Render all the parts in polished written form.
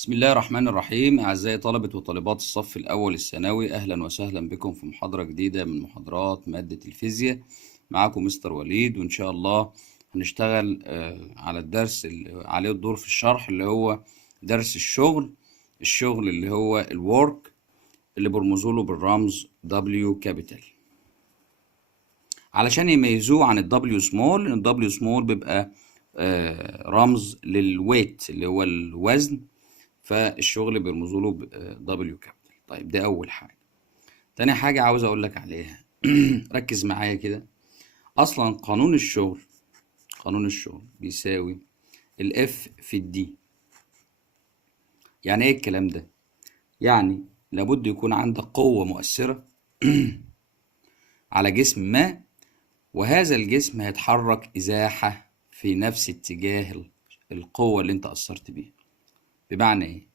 بسم الله الرحمن الرحيم. أعزائي طلبة وطالبات الصف الأول الثانوي، أهلا وسهلا بكم في محاضرة جديدة من محاضرات مادة الفيزياء. معاكم مستر وليد، وإن شاء الله هنشتغل على الدرس اللي عليه الدور في الشرح، اللي هو درس الشغل اللي هو الورك، اللي برمزوا له بالرمز W كابيتال علشان يميزوه عن الدبليو سمول. لأن الدبليو سمول بيبقى رمز للويت اللي هو الوزن، فالشغل بيرمزوا له دبليو كابيتال. طيب ده اول حاجه. تاني حاجه عاوز اقول لك عليها ركز معايا كده. اصلا قانون الشغل بيساوي الاف في الدي. يعني ايه الكلام ده؟ يعني لابد يكون عندك قوه مؤثره على جسم ما، وهذا الجسم هيتحرك ازاحه في نفس اتجاه القوه اللي انت اثرت بيها. بمعنى ايه؟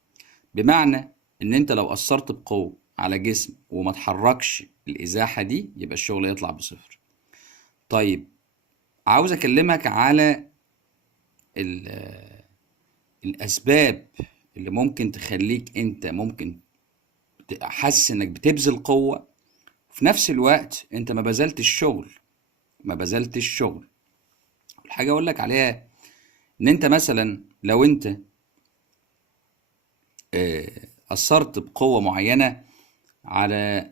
بمعنى ان انت لو اثرت بقوه على جسم وما تحركش الازاحه دي، يبقى الشغل يطلع بصفر. طيب عاوز اكلمك على الاسباب اللي ممكن تخليك انت ممكن حاسس انك بتبذل قوه، وفي نفس الوقت انت ما بذلتش شغل. الحاجه اقول لك عليها ان انت مثلا لو انت اثرت بقوه معينه على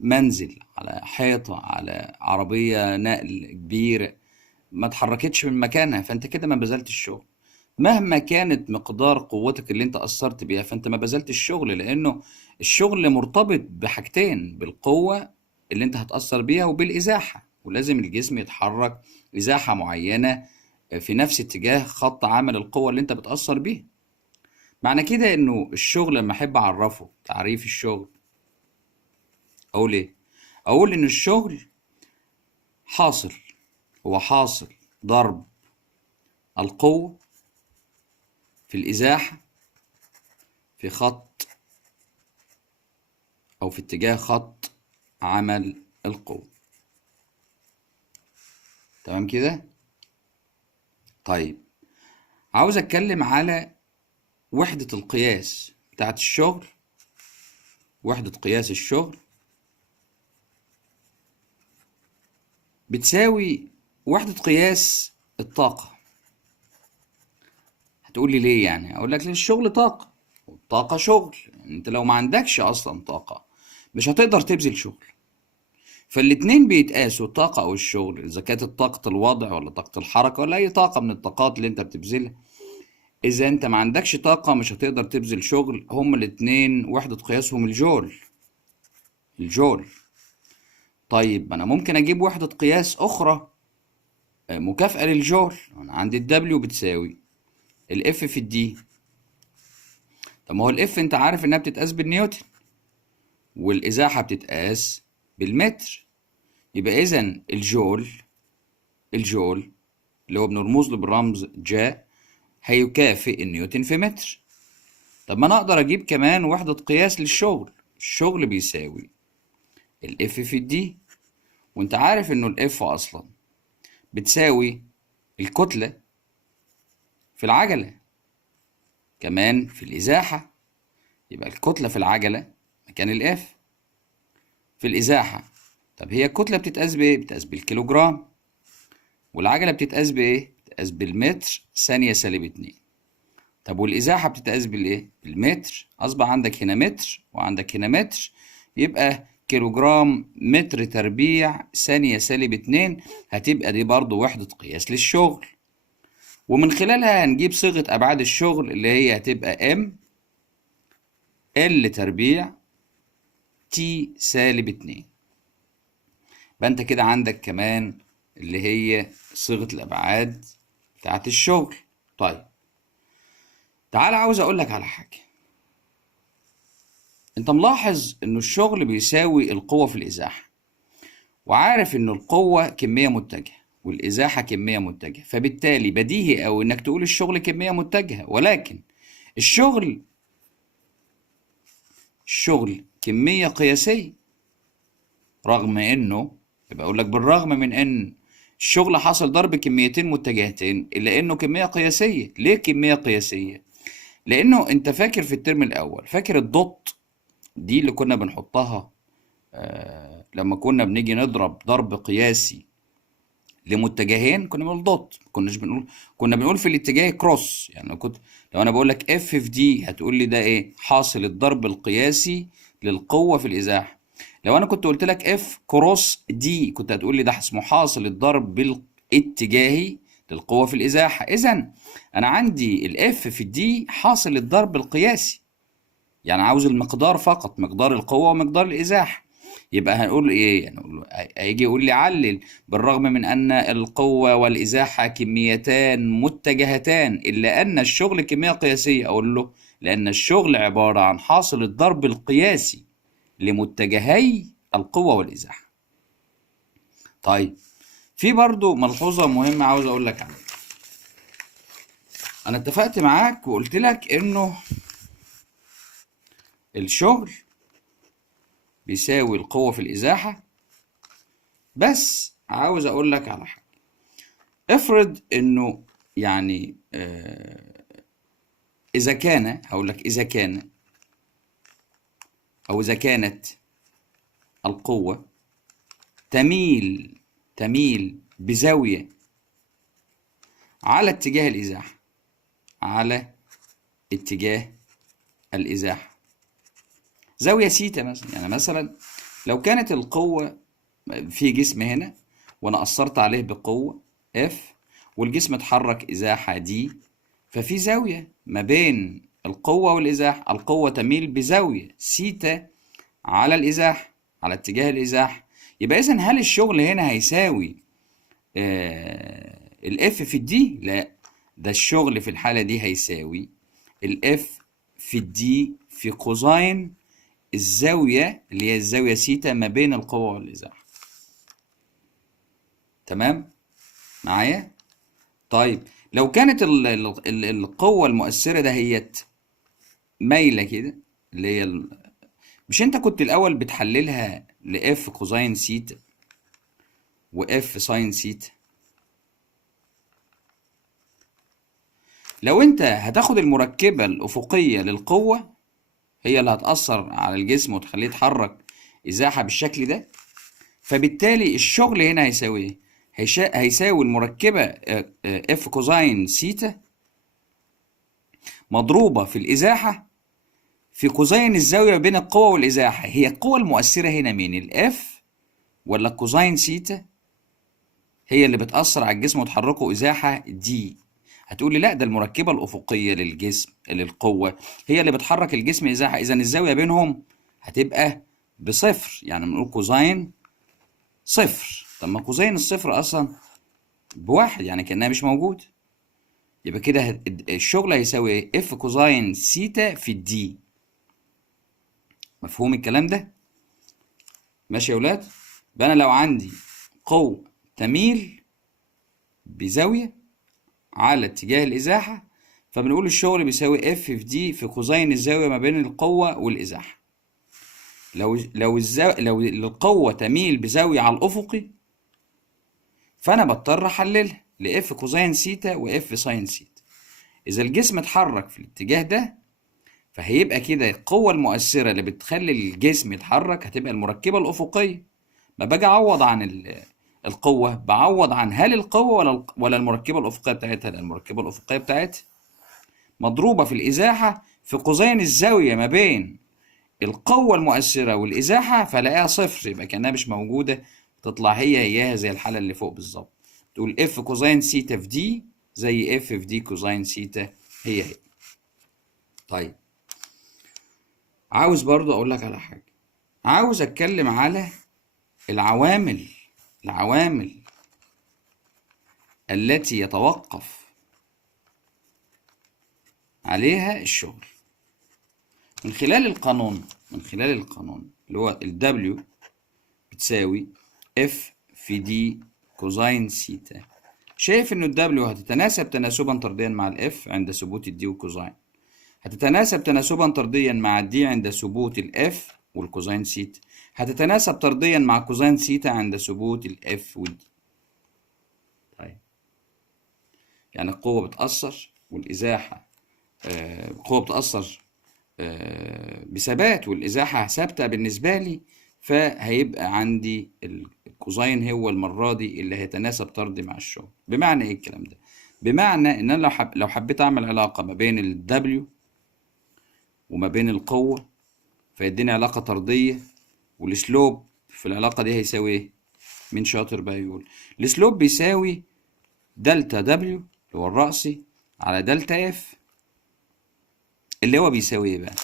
منزل، على حيطة، على عربية نقل كبيرة، ما اتحركتش من مكانها، فانت كده ما بذلتش الشغل. مهما كانت مقدار قوتك اللي انت اثرت بيها، فانت ما بذلتش الشغل، لانه الشغل مرتبط بحاجتين: بالقوة اللي انت هتأثر بيها وبالإزاحة، ولازم الجسم يتحرك إزاحة معينة في نفس اتجاه خط عمل القوة اللي انت بتأثر بيها. معنى كده انه الشغل لما احب اعرفه تعريف الشغل، اقول ايه؟ اقول ان الشغل حاصل هو حاصل ضرب القوة في الازاحة في خط او في اتجاه خط عمل القوة. تمام كده؟ طيب عاوز اتكلم على وحدة القياس بتاعت الشغل. وحدة قياس الشغل بتساوي وحدة قياس الطاقة. هتقول لي ليه؟ يعني اقول لك لان الشغل طاقة والطاقة شغل. يعني انت لو ما عندكش اصلا طاقة مش هتقدر تبذل شغل، فالاتنين بيتقاسوا، الطاقة او الشغل، اذا كانت طاقة الوضع ولا طاقة الحركة ولا اي طاقة من الطاقات اللي انت بتبذلها. اذا انت ما عندكش طاقة مش هتقدر تبذل شغل. هما الاتنين وحدة قياسهم الجول. طيب انا ممكن اجيب وحدة قياس اخرى مكافأة للجول. انا عندي الدبليو بتساوي الاف في الدي. طب ما هو الاف انت عارف انها بتتقاس بالنيوتن، والازاحة بتتقاس بالمتر. يبقى اذا الجول اللي هو بنرمز له بالرمز جا هيكافئ النيوتن في متر. طب ما انا اقدر اجيب كمان وحدة قياس للشغل. الشغل بيساوي الاف في الدي، وانت عارف انه الاف اصلا بتساوي الكتلة في العجلة كمان في الازاحة. يبقى الكتلة في العجلة مكان الاف في الازاحة. طب هي الكتلة بتتقاس بايه؟ بتتقاس بالكيلوجرام، والعجلة بتتقاس بايه؟ بتتقاس بالمتر ثانية سالب 2. طب والإزاحة بتتقاس بالإيه؟ بالمتر. أصبح عندك هنا متر وعندك هنا متر، يبقى كيلوجرام متر تربيع ثانية سالب 2. هتبقى دي برضو وحدة قياس للشغل، ومن خلالها هنجيب صيغة أبعاد الشغل اللي هي هتبقى ام ال تربيع تي سالب 2. يبقى أنت كده عندك كمان اللي هي صيغة الأبعاد بتاعت الشغل. طيب تعال عاوز اقول لك على حاجة. انت ملاحظ انه الشغل بيساوي القوة في الازاحة، وعارف انه القوة كمية متجهة والازاحة كمية متجهة، فبالتالي بديهي او انك تقول الشغل كمية متجهة. ولكن الشغل كمية قياسية، رغم انه، يبقى اقول لك بالرغم من ان الشغل حصل ضرب كميتين متجهتين الا انه كمية قياسية. ليه كمية قياسية؟ لانه انت فاكر في الترم الاول، فاكر الدوت دي اللي كنا بنحطها لما كنا بنيجي نضرب ضرب قياسي لمتجهين، كنا بنقول دوت، ما كناش بنقول، كنا بنقول في الاتجاه كروس. يعني لو انا بقول لك اف في دي هتقول لي ده ايه؟ حاصل الضرب القياسي للقوه في الازاحه. لو انا كنت قلت لك اف كروس دي كنت هتقول لي ده اسمه حاصل الضرب بالاتجاهي للقوه في الازاحه. اذا انا عندي الاف في الدي حاصل الضرب القياسي، يعني عاوز المقدار فقط، مقدار القوة ومقدار الإزاحة. يبقى هنقول إيه؟ يعني هيجي يقول لي علل: بالرغم من أن القوة والإزاحة كميتان متجهتان إلا أن الشغل كمية قياسية. أقول له لأن الشغل عبارة عن حاصل الضرب القياسي لمتجهي القوة والإزاحة. طيب، في برضو ملحوظة مهمة عاوز أقول لك عليها. أنا اتفقت معاك وقلت لك إنه الشغل بيساوي القوة في الإزاحة، بس عاوز أقول لك على حاجة. افرض إنه يعني إذا كان، هقول لك إذا كان أو إذا كانت القوة تميل بزاوية على اتجاه الإزاحة، على اتجاه الإزاحة، زاوية سيتا مثلا. يعني مثلا لو كانت القوة في جسم هنا وأنا أثرت عليه بقوة F والجسم اتحرك إزاحة دي، ففي زاوية ما بين القوة والإزاحة. القوة تميل بزاوية سيتا على الإزاحة، على اتجاه الإزاحة. يبقى إذن هل الشغل هنا هيساوي الإف في الدي؟ لا، ده الشغل في الحالة دي هيساوي الإف في الدي في كوزاين الزاوية اللي هي الزاوية سيتا ما بين القوة والإزاحة. تمام معايا؟ طيب لو كانت القوة المؤثرة دهيت مايلة كده، اللي هي مش انت كنت الأول بتحللها لإف كوزاين سيتا وإف ساين سيتا؟ لو انت هتاخد المركبة الأفقية للقوة هي اللي هتأثر على الجسم وتخليه يتحرك إزاحة بالشكل ده، فبالتالي الشغل هنا هيساوي ايه؟ هيساوي المركبة اف كوزاين سيتا مضروبة في الإزاحة في كوزاين الزاوية بين القوة والإزاحة. هي القوة المؤثرة هنا مين؟ الاف ولا كوزاين سيتا هي اللي بتأثر على الجسم وتحركه إزاحة دي؟ هتقول لي لا، ده المركبة الأفقية للجسم للقوة هي اللي بتحرك الجسم إزاحة، إذا الزاوية بينهم هتبقى بصفر. يعني بنقول كوزاين صفر. طب ما كوزين الصفر اصلا بواحد، يعني كانها مش موجود. يبقى كده الشغل هيساوي ايه؟ اف كوزين سيتا في الدي. مفهوم الكلام ده؟ ماشي يا ولاد؟ يبقى انا لو عندي قوة تميل بزاوية على اتجاه الازاحة، فبنقول الشغل بيساوي اف في دي في كوزين الزاوية ما بين القوة والازاحة. لو القوة تميل بزاوية على الافقي، فانا بضطر احللها لاف كوزين سيتا واف ساين سيتا. اذا الجسم اتحرك في الاتجاه ده، فهيبقى كده القوة المؤثرة اللي بتخلي الجسم يتحرك هتبقى المركبة الأفقية. ما باجي أعوض عن القوة، بعوض عن هل القوة ولا المركبة الأفقية بتاعتها. المركبة الأفقية بتاعتها مضروبة في الإزاحة في قوسين الزاوية ما بين القوة المؤثرة والإزاحة، فلاقيها صفر، يبقى كأنها مش موجودة. تطلع هياها زي الحالة اللي فوق بالظبط. تقول اف كوزين سيتا في دي زي اف في دي كوزين سيتا، هي. طيب عاوز برضو اقول لك على حاجة. عاوز اتكلم على العوامل التي يتوقف عليها الشغل من خلال القانون اللي هو ال W بتساوي F في D كوزين سيتا. شايف انه ال W هتتناسب تناسبا طرديا مع ال F عند ثبوت ال D والكوزين، هتتناسب تناسبا طرديا مع ال D عند ثبوت ال F والكوزين سيتا، هتتناسب طرديا مع كوزين سيتا عند ثبوت ال F وال D. طيب يعني القوة بتأثر والإزاحة قوة بتأثر بثبات والإزاحة ثابتة بالنسبة لي، فهيبقى عندي الكوزين هو المرة دي اللي هيتناسب طردي مع الشغل. بمعنى إيه الكلام ده؟ بمعنى إن أنا لو حبيت أعمل علاقة ما بين ال W وما بين القوة فيديني علاقة طردية، والسلوب في العلاقة دي هيساوي إيه؟ مين شاطر بقى يقول؟ السلوب بيساوي دلتا W اللي هو الرأسي على دلتا F، اللي هو بيساوي ايه بقى؟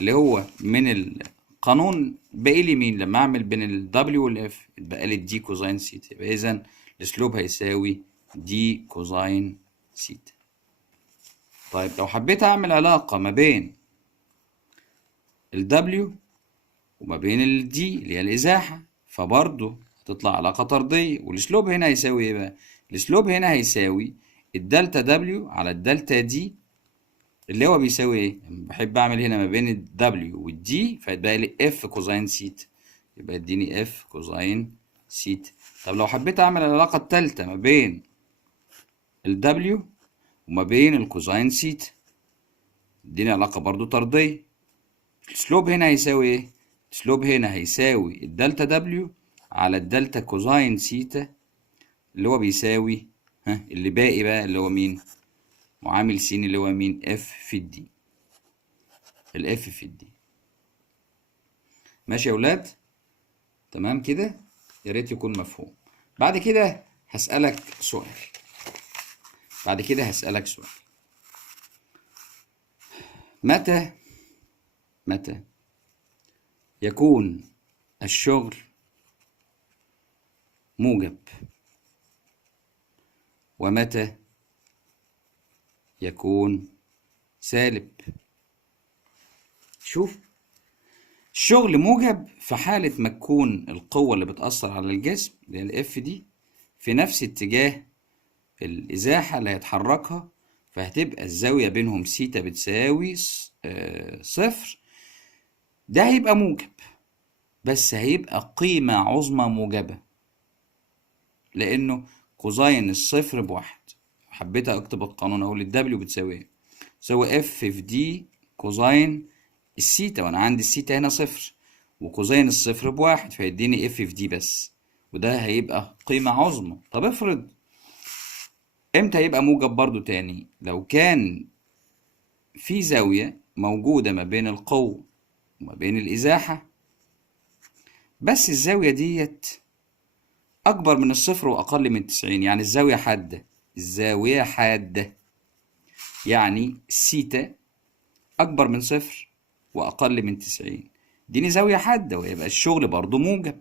اللي هو من القانون باقي لي مين لما اعمل بين ال W وال F؟ يبقى لي دي كوزين سيتا، يبقى اذا السلوب هيساوي دي كوزين سيتا. طيب لو حبيت اعمل علاقة ما بين ال W وما بين ال D اللي هي الازاحة، فبرضه هتطلع علاقة طردية، والسلوب هنا هيساوي ايه بقى؟ السلوب هنا هيساوي الدلتا W على الدلتا D، اللي هو بيساوي ايه؟ بحب اعمل هنا ما بين ال W وال D فيتبقى لي F كوزين سيتا، يبقى اديني F كوزين سيتا. طب لو حبيت اعمل العلاقة التالتة ما بين ال W وما بين الكوزين سيتا، اديني علاقة برضو طردية. السلوب هنا هيساوي ايه؟ السلوب هنا هيساوي الدلتا W على الدلتا كوزين سيتا، اللي هو بيساوي اللي باقي بقى اللي هو مين؟ معامل س اللي هو مين؟ F في الدي، الاف في الدي. ماشي يا ولاد؟ تمام كده؟ يا ريت يكون مفهوم. بعد كده هسألك سؤال. متى يكون الشغل موجب؟ ومتى يكون سالب؟ شوف، الشغل موجب في حالة ما تكون القوة اللي بتأثر على الجسم اللي هي الاف دي في نفس اتجاه الإزاحة اللي هيتحركها، فهتبقى الزاوية بينهم سيتا بتساوي صفر. ده هيبقى موجب، بس هيبقى قيمة عظمى موجبة، لأنه كوزين الصفر بواحد. حبيت أكتب القانون أقول الدبليو بتساوي إيه؟ تساوي اف في دي كوزين السيتا، وأنا عندي السيتا هنا صفر، وكوزين الصفر بواحد فيديني اف في دي بس، وده هيبقى قيمة عظمى. طب افرض امتى هيبقى موجب برضو تاني؟ لو كان في زاوية موجودة ما بين القوة وما بين الإزاحة، بس الزاوية ديت أكبر من الصفر وأقل من 90، يعني الزاوية حادة، يعني السيتا أكبر من صفر وأقل من 90، دي زاوية حادة، ويبقى الشغل برضو موجب.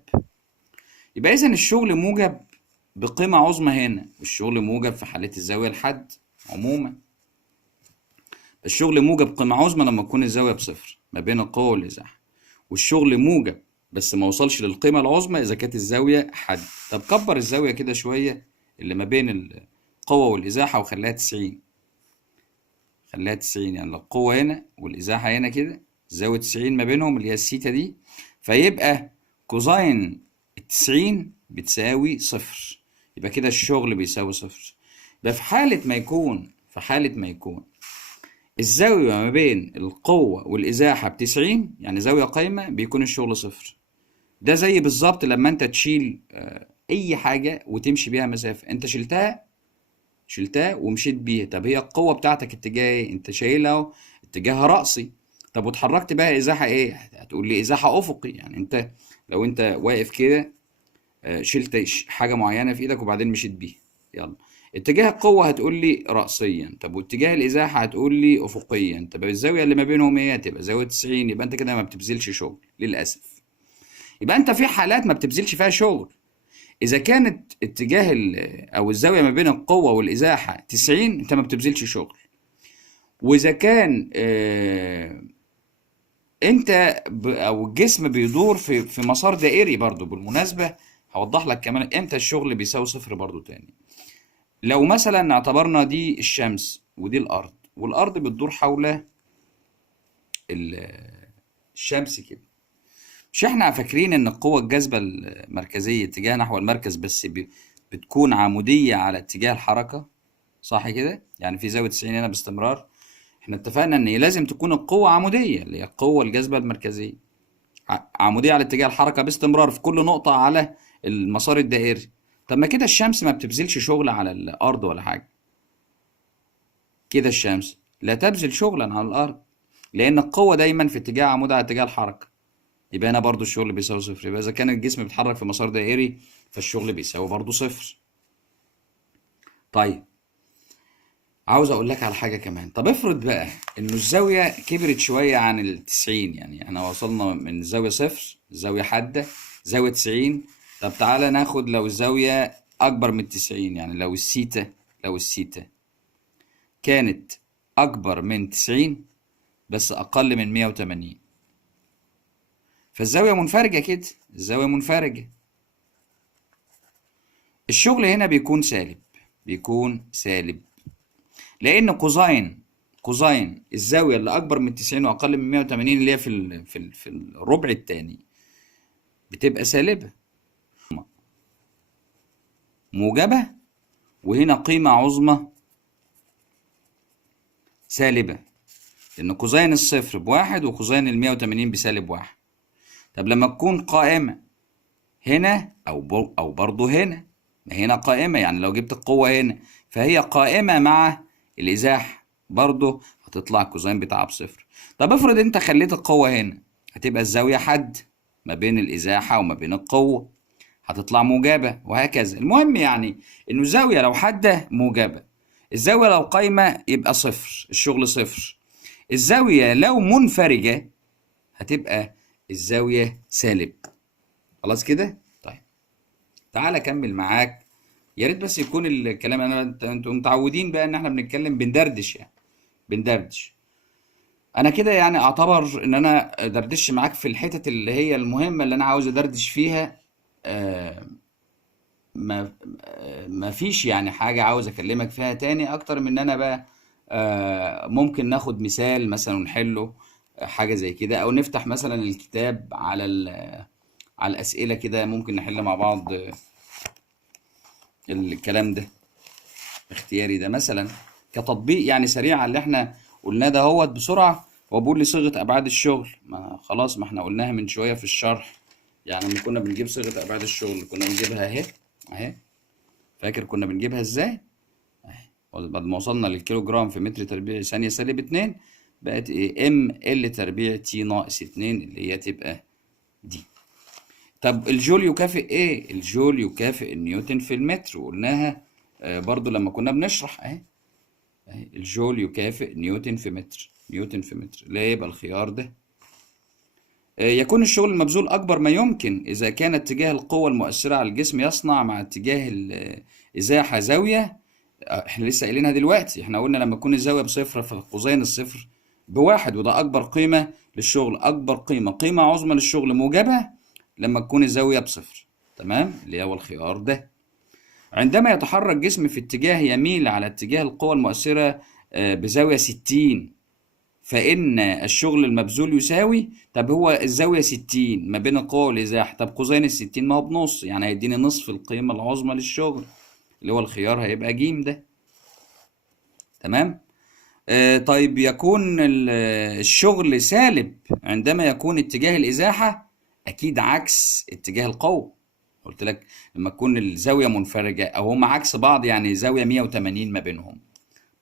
يبقى إذن الشغل موجب بقيمة عظمى هنا، والشغل موجب في حالة الزاوية الحاد عموما. الشغل موجب قيمة عظمى لما تكون الزاوية بصفر ما بين القوة والإزاحة، والشغل موجب بس ما وصلش للقيمة العظمى إذا كانت الزاوية حاد. طب كبر الزاوية كده شوية اللي ما بين القوة والإزاحة وخليها 90، يعني لو القوة هنا والإزاحة هنا كده زاوية 90 ما بينهم اللي هي السيتا دي، فيبقى كوزين 90 بتساوي صفر، يبقى كده الشغل بيساوي صفر. يبقى في حالة ما يكون الزاوية ما بين القوة والإزاحة ب90 يعني زاوية قايمة، بيكون الشغل صفر. ده زي بالظبط لما انت تشيل اي حاجة وتمشي بيها مسافة، انت شلتها ومشيت بيها. طب هي القوة بتاعتك اتجاه ايه؟ انت شايلها اتجاه رأسي. طب واتحركت بقى ازاحة ايه؟ هتقول لي ازاحة افقي. يعني انت لو انت واقف كده شلت حاجة معينة في ايدك وبعدين مشيت بيها، يلا اتجاه القوة هتقول لي رأسيا، طب واتجاه الإزاحة هتقول لي أفقيا. طب الزاوية اللي ما بينهم ايه؟ هتبقى زاوية 90، يبقى انت كده ما بتبذلش شغل للأسف. يبقى انت في حالات ما بتبذلش فيها شغل، إذا كانت اتجاه أو الزاوية ما بين القوة والإزاحة 90 انت ما بتبذلش شغل. وإذا كان انت أو الجسم بيدور في مسار دائري برضو. بالمناسبة هوضح لك كمان امتى الشغل بيساوي صفر برضو تاني. لو مثلا اعتبرنا دي الشمس ودي الأرض، والأرض بتدور حول الشمس كده، مش احنا فاكرين ان القوة الجاذبة المركزية اتجاه نحو المركز بس بتكون عمودية على اتجاه الحركة، صح كده؟ يعني في زاوية 90 هنا باستمرار. احنا اتفقنا ان لازم تكون القوة عمودية، اللي هي القوة الجاذبة المركزية عمودية على اتجاه الحركة باستمرار في كل نقطة على المسار الدائري. طب ما كده الشمس ما بتبذلش شغل على الأرض ولا حاجة. كده الشمس لا تبذل شغلا على الأرض، لأن القوة دايما في اتجاه عمود على اتجاه الحركة. يبقى هنا برضو الشغل بيساوي صفر. يبقى إذا كان الجسم بيتحرك في مسار دائري فالشغل بيساوي برضو صفر. طيب عاوز اقول لك على حاجة كمان. طب افرض بقى انه الزاوية كبرت شوية عن التسعين، يعني احنا وصلنا من زاوية صفر، زاوية حادة، زاوية 90. طب تعالى ناخد لو الزاوية اكبر من التسعين، يعني لو السيتا كانت اكبر من 90 بس اقل من 180، فالزاوية منفرجة كده، الزاوية منفرجة. الشغل هنا بيكون سالب، لان قوسين الزاويه اللي اكبر من 90 واقل من 180 اللي هي في الربع الثاني بتبقى سالبه موجبه، وهنا قيمه عظمى سالبه، لان قوسين الصفر بواحد وقوسين ال 180 بسالب واحد. طب لما تكون قائمه هنا او برضه هنا، ما هنا قائمه، يعني لو جبت القوه هنا فهي قائمه مع الازاحه برضه هتطلع الكوزين بتاعها بصفر. طب افرض انت خليت القوة هنا، هتبقى الزاوية حد ما بين الإزاحة وما بين القوة، هتطلع موجبة، وهكذا. المهم يعني انه الزاوية لو حادة موجبة، الزاوية لو قايمة يبقى صفر، الشغل صفر. الزاوية لو منفرجة هتبقى الزاوية سالب. خلاص كده؟ طيب تعالى اكمل معاك. يا ريت بس يكون الكلام، انتوا متعودين بقى ان احنا بنتكلم بندردش، يعني بندردش. انا كده يعني اعتبر ان انا دردش معاك في الحتت اللي هي المهمة اللي انا عاوز ادردش فيها. آه، ما فيش يعني حاجة عاوز اكلمك فيها تاني اكتر من ان انا بقى ممكن ناخد مثال مثلا ونحله، حاجة زي كده، او نفتح مثلا الكتاب على على الاسئلة كده، ممكن نحل مع بعض الكلام ده اختياري ده مثلا كتطبيق يعني سريع على اللي احنا قلناه ده هوت بسرعة. هو بيقول لي صيغة أبعاد الشغل، ما خلاص ما احنا قلناها من شوية في الشرح. يعني لما كنا بنجيب صيغة أبعاد الشغل كنا بنجيبها اهي. فاكر كنا بنجيبها ازاي؟ اهي بعد ما وصلنا للكيلو جرام في متر تربيع ثانية سالب 2، بقت ايه؟ ام ال تربيع تي ناقص 2، اللي هي تبقى دي. طب الجول يكافئ ايه؟ الجول يكافئ النيوتن في المتر، وقلناها برضو لما كنا بنشرح اهي. الجول يكافئ نيوتن في متر، نيوتن في متر، لا يبقى الخيار ده. يكون الشغل المبذول أكبر ما يمكن إذا كان اتجاه القوة المؤثرة على الجسم يصنع مع اتجاه الإزاحة زاوية. احنا لسه قايلينها دلوقتي، احنا قلنا لما تكون الزاوية بصفر فقوسين الصفر بواحد، وده أكبر قيمة للشغل، أكبر قيمة عظمى للشغل موجبة لما تكون الزاوية بصفر. تمام، اللي هو الخيار ده. عندما يتحرك جسم في اتجاه يميل على اتجاه القوى المؤثرة بزاوية 60، فإن الشغل المبذول يساوي. طب هو الزاوية 60 ما بين القوة والإزاحة، طب قوسين ال60 ما هو بنص، يعني هيديني نصف القيمة العظمى للشغل، اللي هو الخيار هيبقى ج ده. تمام. طيب يكون الشغل سالب عندما يكون اتجاه الإزاحة أكيد عكس اتجاه القوة. قلت لك لما تكون الزاوية منفرجة أو هما عكس بعض، يعني زاوية 180 ما بينهم،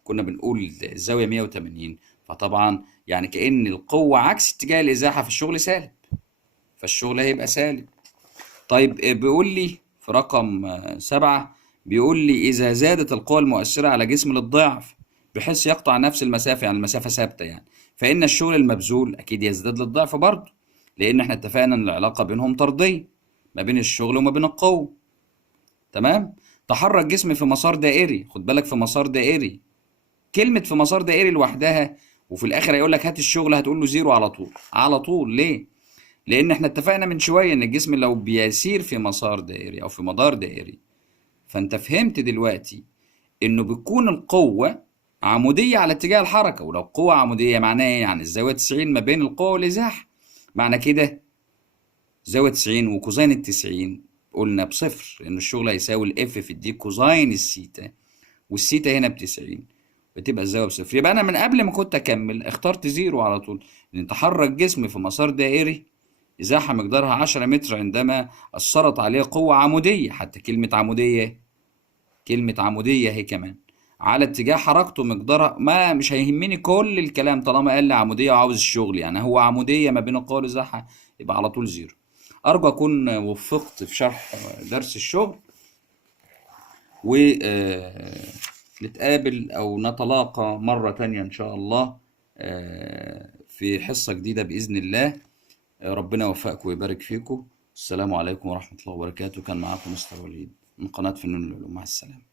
كنا بنقول الزاوية 180، فطبعا يعني كأن القوة عكس اتجاه الإزاحة في الشغل سالب، فالشغل هيبقى سالب. طيب بيقول لي في رقم 7، بيقول لي إذا زادت القوى المؤثرة على جسم للضعف بحيث يقطع نفس المسافة، يعني المسافة ثابتة يعني، فإن الشغل المبذول أكيد يزداد للضعف برضه، لأن احنا اتفقنا إن العلاقة بينهم طردية ما بين الشغل وما بين القوة. تمام. تحرك جسم في مسار دائري، خد بالك في مسار دائري، كلمة في مسار دائري لوحدها وفي الآخر هيقول لك هات الشغل، هتقول له زيرو على طول على طول. ليه؟ لأن احنا اتفقنا من شوية إن الجسم لو بيسير في مسار دائري أو في مدار دائري، فأنت فهمت دلوقتي إنه بتكون القوة عمودية على اتجاه الحركة، ولو قوة عمودية معناها إيه؟ يعني الزاوية 90 ما بين القوة والإزاحة، معنى كده زاوية 90 وكوزين ال90 قلنا بصفر، لأن الشغل هيساوي الإف في الدي كوزين السيتا، والسيتا هنا ب90، بتبقى الزاوية بصفر. يبقى أنا من قبل ما كنت أكمل اخترت زيرو على طول، لأن تحرك جسمي في مسار دائري إزاحة مقدارها 10 متر عندما أثرت عليه قوة عمودية. حتى كلمة عمودية هي كمان على اتجاه حركته مقدارها، ما مش هيهمني كل الكلام طالما قال لي عمودية وعاوز الشغل، يعني هو عمودية ما بين القوة والإزاحة، يبقى على طول زيرو. أرجو أكون وفقت في شرح درس الشغل، ونتقابل أو نتلاقى مرة تانية إن شاء الله في حصة جديدة بإذن الله. ربنا يوفقكم ويبارك فيكم. السلام عليكم ورحمة الله وبركاته. كان معاكم مستر وليد من قناة فنون العلوم. مع السلامة.